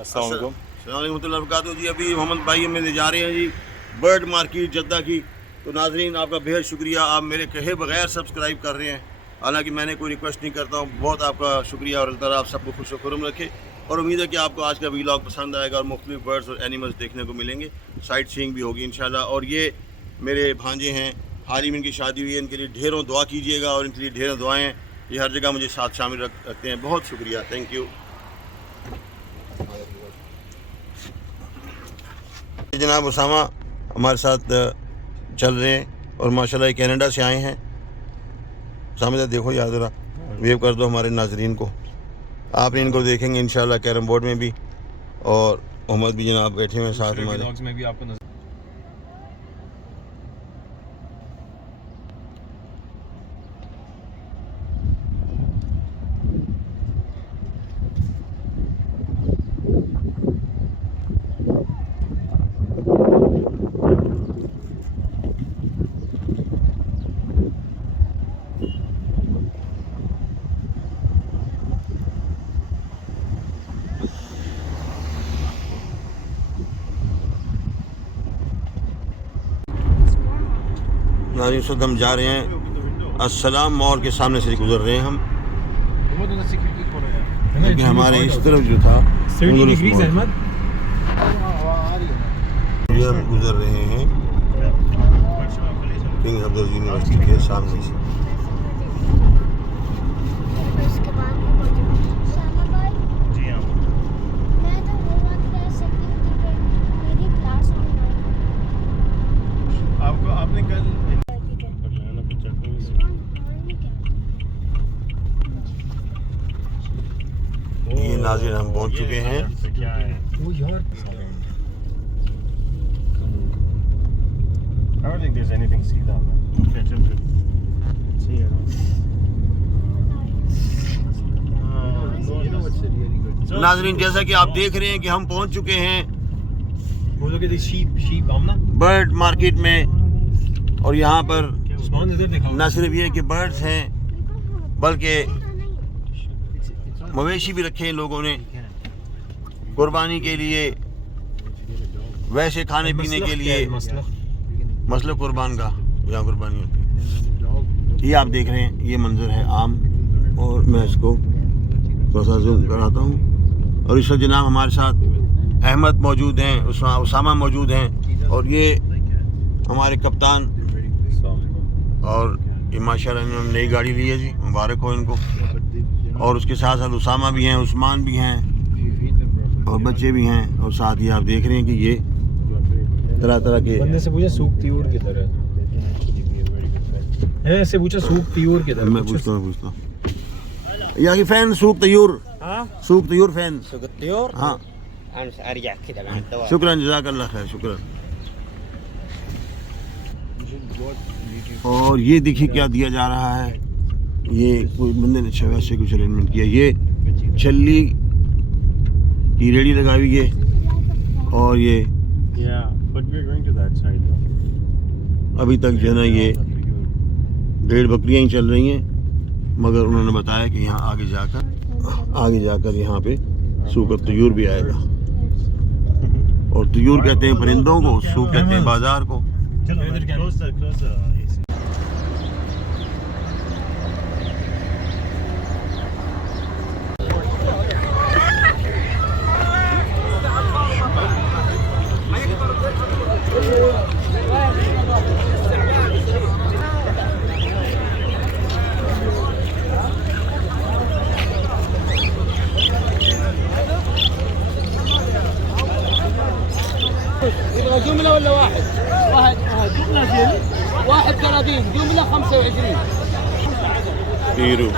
अस्सलाम वालेकुम। अस्सलाम वालेकुम जी। अभी मोहम्मद भाई हमें ले जा रहे हैं जी बर्ड मार्केट जद्दा की। तो नाजरीन आपका बेहद शुक्रिया, आप मेरे कहे बगैर सब्सक्राइब कर रहे हैं। हालांकि मैंने कोई रिक्वेस्ट नहीं करता हूँ, बहुत आपका शुक्रिया और अल्लाह ताला आप सबको खुश खुरम रखे। और उम्मीद है कि आपको आज का वीलॉग पसंद आएगा और मुख्तलिफ बर्ड्स और एनिमल्स देखने को मिलेंगे, साइट सीइंग भी होगी इंशाल्लाह। और ये मेरे भांजे हैं, हाल ही में इनकी शादी हुई है, इनके लिए ढेरों दुआ कीजिएगा और इनके लिए ढेरों दुआएँ। ये हर जगह मुझे साथ शामिल रखते हैं, बहुत शुक्रिया, थैंक यू। जनाब उसामा हमारे साथ चल रहे हैं और माशाल्लाह कनाडा से आए हैं। उसामा देखो याद रहा, वेव कर दो हमारे नाजरीन को। आपने इनको देखेंगे इंशाल्लाह कैरम बोर्ड में भी, और मोहम्मद भी जनाब बैठे हुए हैं साथ हमारे। में भी आपको नाज़रीन इस वक्त हम जा रहे हैं अस्सलाम मॉल के सामने से गुजर रहे हैं हम, क्योंकि हमारे इस तरफ जो था ये हम गुजर रहे हैं किंग अब्दुल यूनिवर्सिटी के सामने से। आपने कल ये नाज़रीन हम पहुंच चुके हैं। क्या है I don't think there's anything see down there. See, I don't. You know what's really good? नाज़रीन जैसा कि आप देख रहे हैं कि हम पहुंच चुके हैं वो लोग sheep आमना बर्ड मार्केट में। और यहाँ पर उस्मान इधर दिखाओ। न सिर्फ ये कि बर्ड्स हैं बल्कि मवेशी भी रखे हैं लोगों ने कुर्बानी के लिए, वैसे खाने पीने के लिए। मसला कुर्बान का यहाँ कुर्बानी होती है। ये आप देख रहे हैं, ये मंजर है आम, और मैं इसको थोड़ा सा जूम कराता हूँ। और इस वक्त जनाब हमारे साथ अहमद मौजूद हैं, उसामा मौजूद हैं, और ये हमारे कप्तान। और ये माशाल्लाह इन्होंने नई गाड़ी ली है जी, मुबारक हो इनको। और उसके साथ साथ उसामा भी हैं, उस्मान भी हैं, और बच्चे भी हैं। और साथ ही आप देख रहे हैं कि ये तरह तरह के बंदे से पूछा सूप तियूर किधर है, ऐसे पूछा सूप तियूर किधर। मैं पूछता हूँ यहाँ की फैन सूक तयूर, सूक तयूर फैन। سوق الطيور हाँ امس ارجع كذا مع الدوام शुक्रान जज़ाकल्लाह खैर, शुक्रान। और ये देखिए क्या दिया जा रहा है, ये कोई बंदे ने अच्छा वैसे कुछ अरेंजमेंट किया। ये छल्ली की रेडी लगाई हुई है, और ये अभी तक जो है ना ये भेड़ बकरियां ही चल रही हैं, मगर उन्होंने बताया कि यहाँ आगे जाकर यहाँ पे सूक तयूर भी आएगा। और तयूर कहते हैं परिंदों को, सूक कहते हैं बाजार को। جملة ولا واحد؟ واحد جملة جل واحد 30 جملة 25 Peru,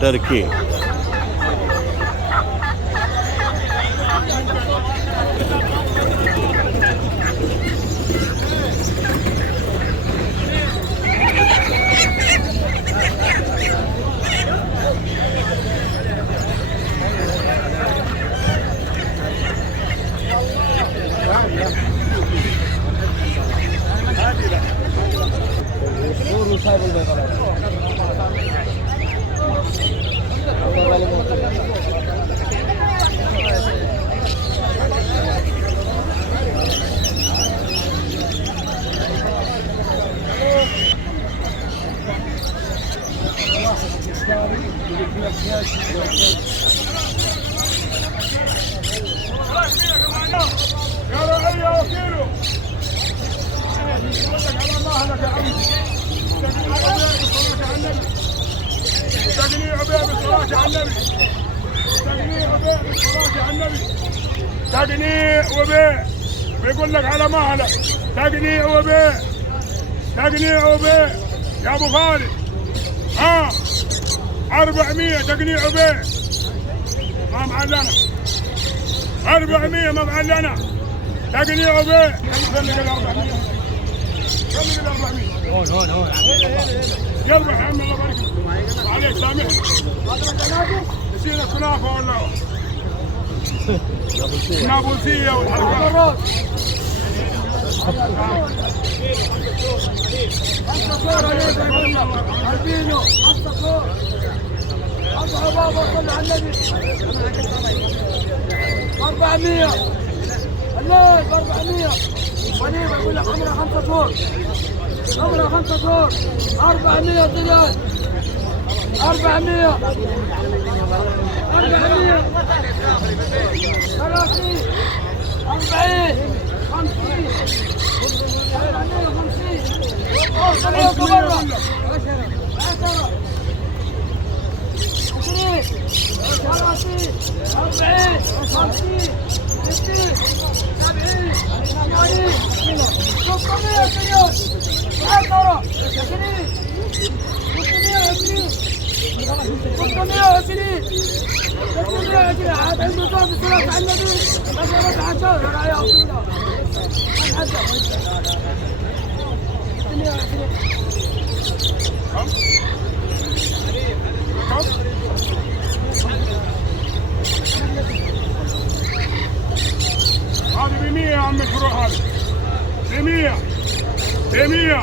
Turkey, يا رعية وكيله على مهلك يا عمي. تقنيع بيه بالصلاة على النبي. تقنيع بيه بالصلاة على النبي. تقنيع وبيه بيقول لك على مهلك. تقنيع وبيه. تقنيع وبيه يا ابو خالد. 400 تقنيع وبيه ما معلنا. 400 ما معلنا. تقنيع وبيه. خليك ال 400. خليك ال 400. هون يربح يا عم الله يبارك فيك. عليك سامحني. نسينا كنافه ولا نابلسيه والحركات. البينو الصفور اضحى بابا صل على النبي. 400 الليل 400 وليد اقول لك عمرها 5 شهور. عمرها 5 شهور. 400 ريال. 400 400 30 40 50 خليك برا. 10 20 30 40 50 60 70 80 600 ريال. 10 20 620 عاد عنده زاد الصلاة على النبي. مسألة عشان يا رعاية وكيلة. هذه ب100 يا عم الفروع. هذه ب100 ب100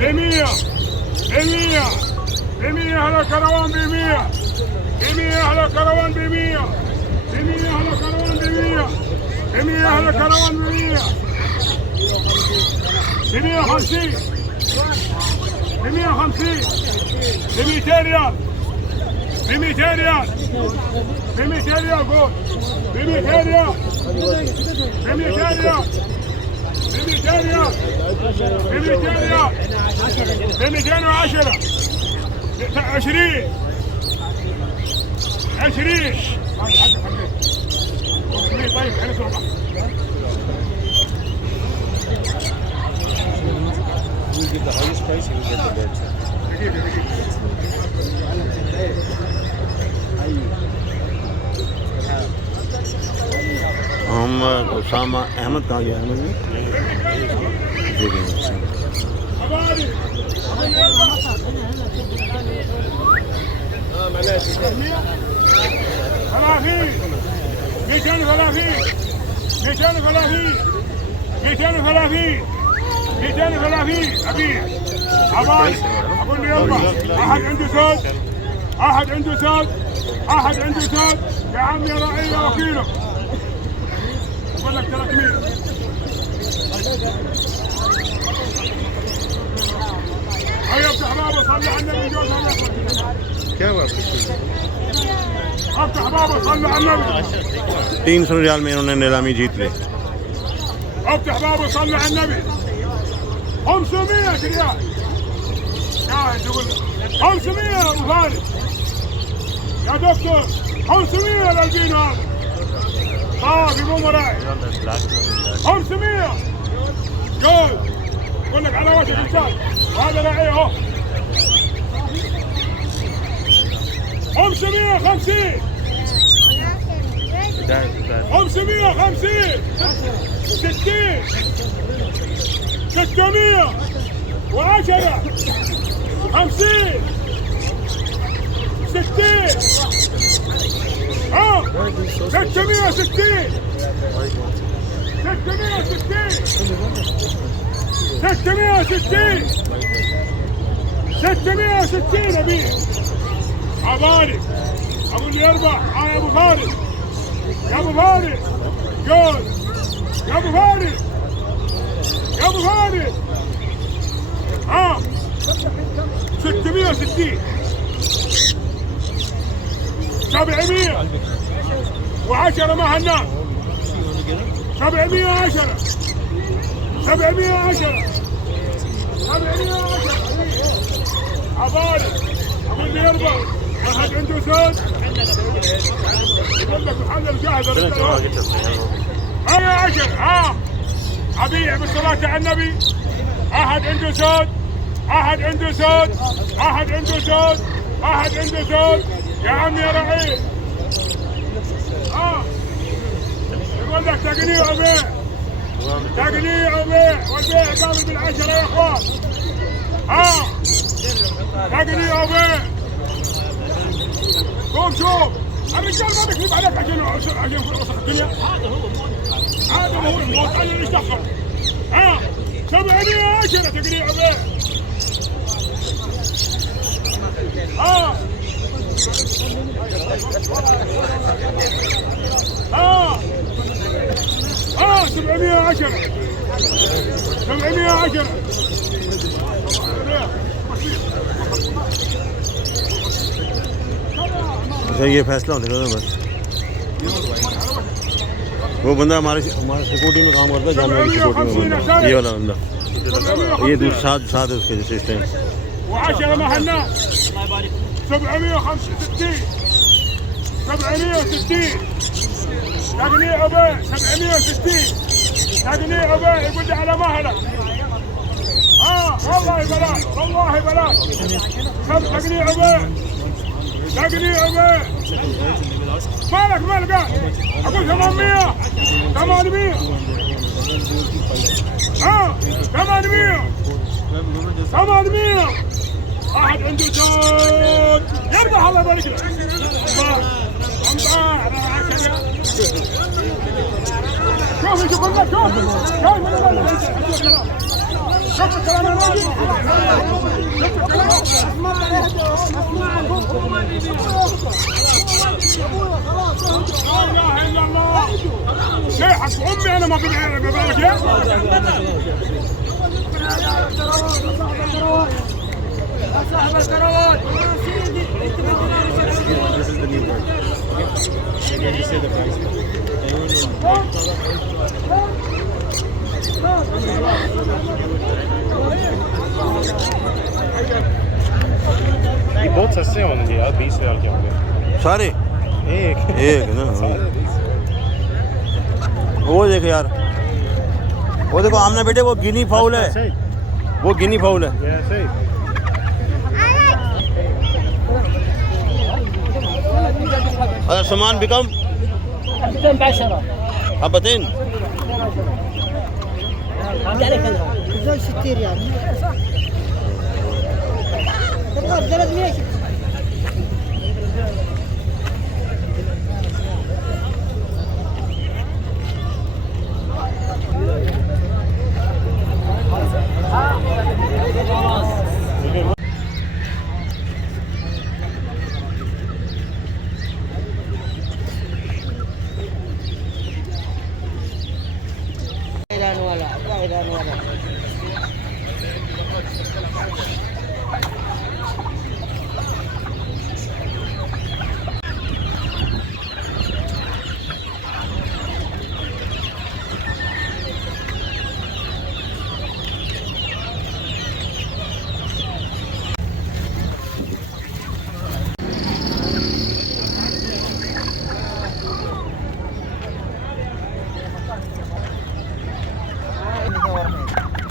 ب100 ب100 ب100 على كروان. ب100 ب100 على كروان. ب100 ب100 على كروان. ب100 ب100 على كروان. ب100 ب150 ب150 ب200 ريال. ب200 ريال. ب200 ريال قول. ب200 ريال. ب200 ريال. ب200 ريال. ب200 ريال. ب210 20 20. طيب انا سوق. You get the highest price, you get the best. Mohammad Usama Ahmed कहाँ गया? अहमद जी जी जी। اقول لي يلا احد عنده زاد. احد عنده زاد. احد عنده زاد يا عم يا رعيه وكيله. اقول لك 300. هيا افتح بابا صلي على النبي. جوز क्या हुआ आपको? افتح بابا صلي على النبي. 300 रियाल में इन्होंने नीलामी जीत ली। افتح بابا صلي على النبي. 500 ريال. قاعد يقول 500 يا ابو خالد. يا دكتور 500 للبينو هذا. صافي مو مراعي. 500 قول. يقول لك على وجه الانسان وهذا راعي اهو. 550 550 60 610 50 60 660 660 ابي عبالي. اقول لي اربع. يا ابو خالد. يا ابو خالد قول. يا ابو خالد. يا ابو خالد 660 710 ما هنا 710 عبالي ابو اللي يرضى واحد عنده زوج يقول لك محل جاهز انا 10 ابيع بالصلاة على النبي احد عنده زوج يا عم يا رعيل يقول لك تقنيع وبيع والبيع قابل بالعشرة يا اخوان تقنيع وبيع شوف الرجال ما بيكذب عليك عشان وسخ الدنيا هذا هو الموضوع اللي يشتغل 710 تقنيع وبيع अच्छा ये फैसला होता है बस वो बंदा हमारे सिक्योरिटी में काम करता है जामिया की सिक्योरिटी में बंदा ये वाला बंदा ये दूसरा साथ है उसके जैसे इस टाइम 10 महلنا 765 تقنيع وبيع 760 تقنيع وبيع يقول لي على مهله والله بلاش تقنيع وبيع مالك اقول 800 واحد عنده زوج يرضى الله يبارك له شوف الكلام لا اله الا الله ليه حق امي انا ما ببالك يا صاحب الكروات ये बहुत सस्ते होंगे यार 20,000 के होंगे सारे एक ना वो देख यार वो देखो आमना बेटे वो गिनी फाउल है هذا सामान بكم؟ 210 حبتين زول 60 ريال تقدر 300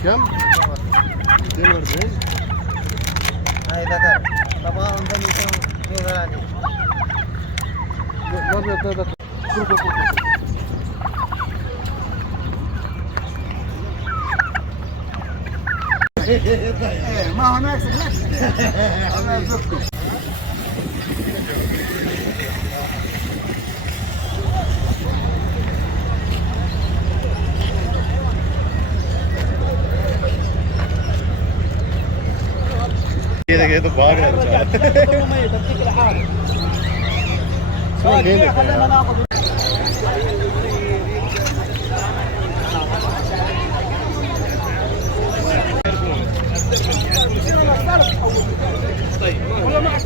كم؟ 42 هاي ذكر طبعا عندهم يكون غالي ما هناك انا زدتكم ये तो भाग रहा है خلينا ناخذ طيب ولا معك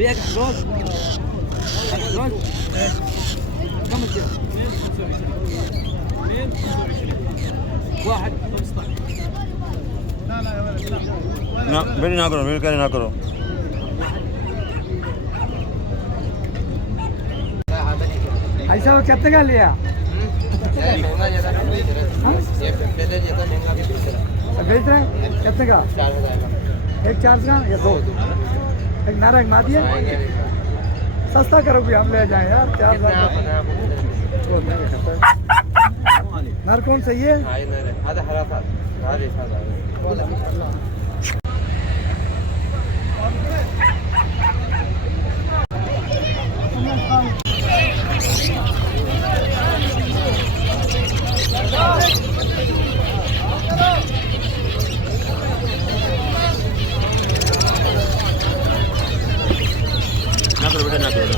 بيك حلول حلول كم الكيلو؟ واحد ना वेट ना करो, वेट करे ना करो। ऐसा वो कितने का लिया? महंगा ज़्यादा नहीं बेच रहे, ये पहले ज़्यादा महंगा भी बेच रहा। बेच रहे हैं कितने का? 4,000 का। एक 4 का या 2? एक नारा एक माती है सस्ता करो भी हम ले जाएं यार 4,000 नार कौन सही है? هذا حراسات هذه ना करो बेटा, ना करो।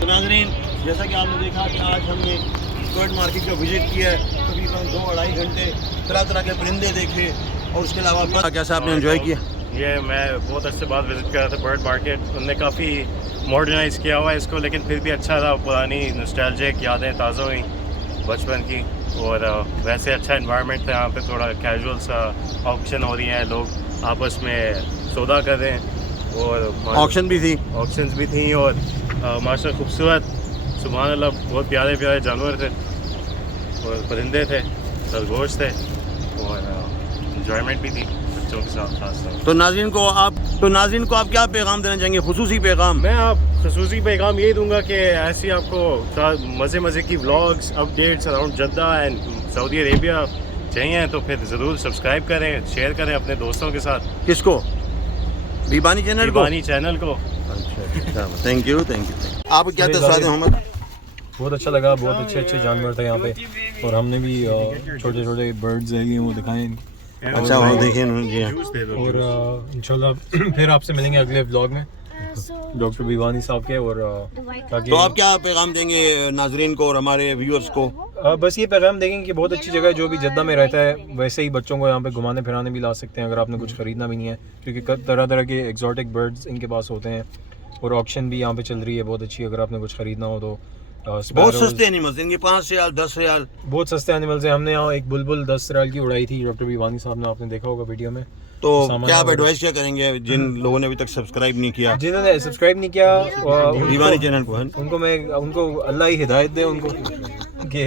तो नाज़रीन, जैसा कि आपने देखा कि आज हमने बर्ड मार्केट का विजिट किया है, तकरीबन 2-2.5 घंटे तरह तरह के परिंदे देखे और उसके अलावा कैसा आपने एंजॉय किया? ये मैं बहुत अच्छे बाद विजिट कर रहा था बर्ड मार्केट। उनने काफ़ी मॉडर्नाइज किया हुआ है इसको, लेकिन फिर भी अच्छा था। पुरानी नॉस्टैल्जिक यादें ताज़ा हुई बचपन की, और वैसे अच्छा इन्वायरमेंट था यहाँ पे। थोड़ा कैजुअल सा ऑक्शन हो रही है, लोग आपस में सौदा कर रहे हैं, और ऑक्शन भी थी, ऑक्शंस भी थी, और माशा खूबसूरत, सुभान अल्लाह, बहुत प्यारे प्यारे जानवर थे और परिंदे थे, खरगोश थे, और इंजॉयमेंट भी थी बच्चों के साथ खास तौर। तो नाज़रीन को आप क्या पैगाम देना चाहेंगे, खुसूसी पैगाम? मैं आप खसूसी पैगाम यही दूंगा कि ऐसी आपको मज़े की vlogs, updates around Jeddah and Saudi Arabia चाहिए तो फिर ज़रूर सब्सक्राइब करें, शेयर करें अपने दोस्तों के साथ। किसको? बीबानी चैनल को? बीबानी चैनल को। अच्छा, थैंक यू। आप क्या तस्वीर मोहम्मद? बहुत अच्छा लगा, बहुत अच्छे जानवर थे यहाँ पे, और हमने भी छोटे छोटे बर्ड्स हैं वो दिखाए। अच्छा, वो देखिए जी। और इंशाल्लाह फिर आपसे मिलेंगे अगले व्लॉग में डॉक्टर बीवानी साहब के। और ताकि तो आप क्या पैगाम देंगे नाजरीन को और हमारे व्यूअर्स को? बस ये पैगाम देंगे कि बहुत अच्छी जगह है, जो भी जद्दा में रहता है वैसे ही बच्चों को यहाँ पे घुमाने फिराने भी ला सकते हैं अगर आपने कुछ ख़रीदना भी नहीं है, क्योंकि तरह तरह के एक्जॉटिक बर्ड्स इनके पास होते हैं, और ऑक्शन भी यहाँ पे चल रही है बहुत अच्छी, अगर आपने कुछ ख़रीदना हो तो। बहुत सस्ते एनिमल्स, इनके 5 रियाल 10 रियाल, बहुत सस्ते एनिमल्स हैं। हमने यहाँ एक बुलबुल 10 रियाल की उड़ाई थी डॉक्टर बीवानी साहब ने, आपने देखा होगा वीडियो में। तो क्या आप एडवाइस क्या करेंगे जिन लोगों ने अभी तक सब्सक्राइब नहीं किया, जिन्होंने सब्सक्राइब नहीं किया बीवानी चैनल को? उनको अल्लाह ही हिदायत दे उनको कि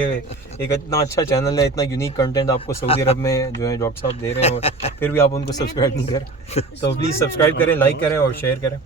एक इतना अच्छा चैनल है, इतना यूनिक कंटेंट आपको सऊदी अरब में जो है डॉक्टर साहब दे रहे हैं, और फिर भी आप उनको सब्सक्राइब नहीं करें। तो प्लीज़ सब्सक्राइब करें, लाइक करें और शेयर करें।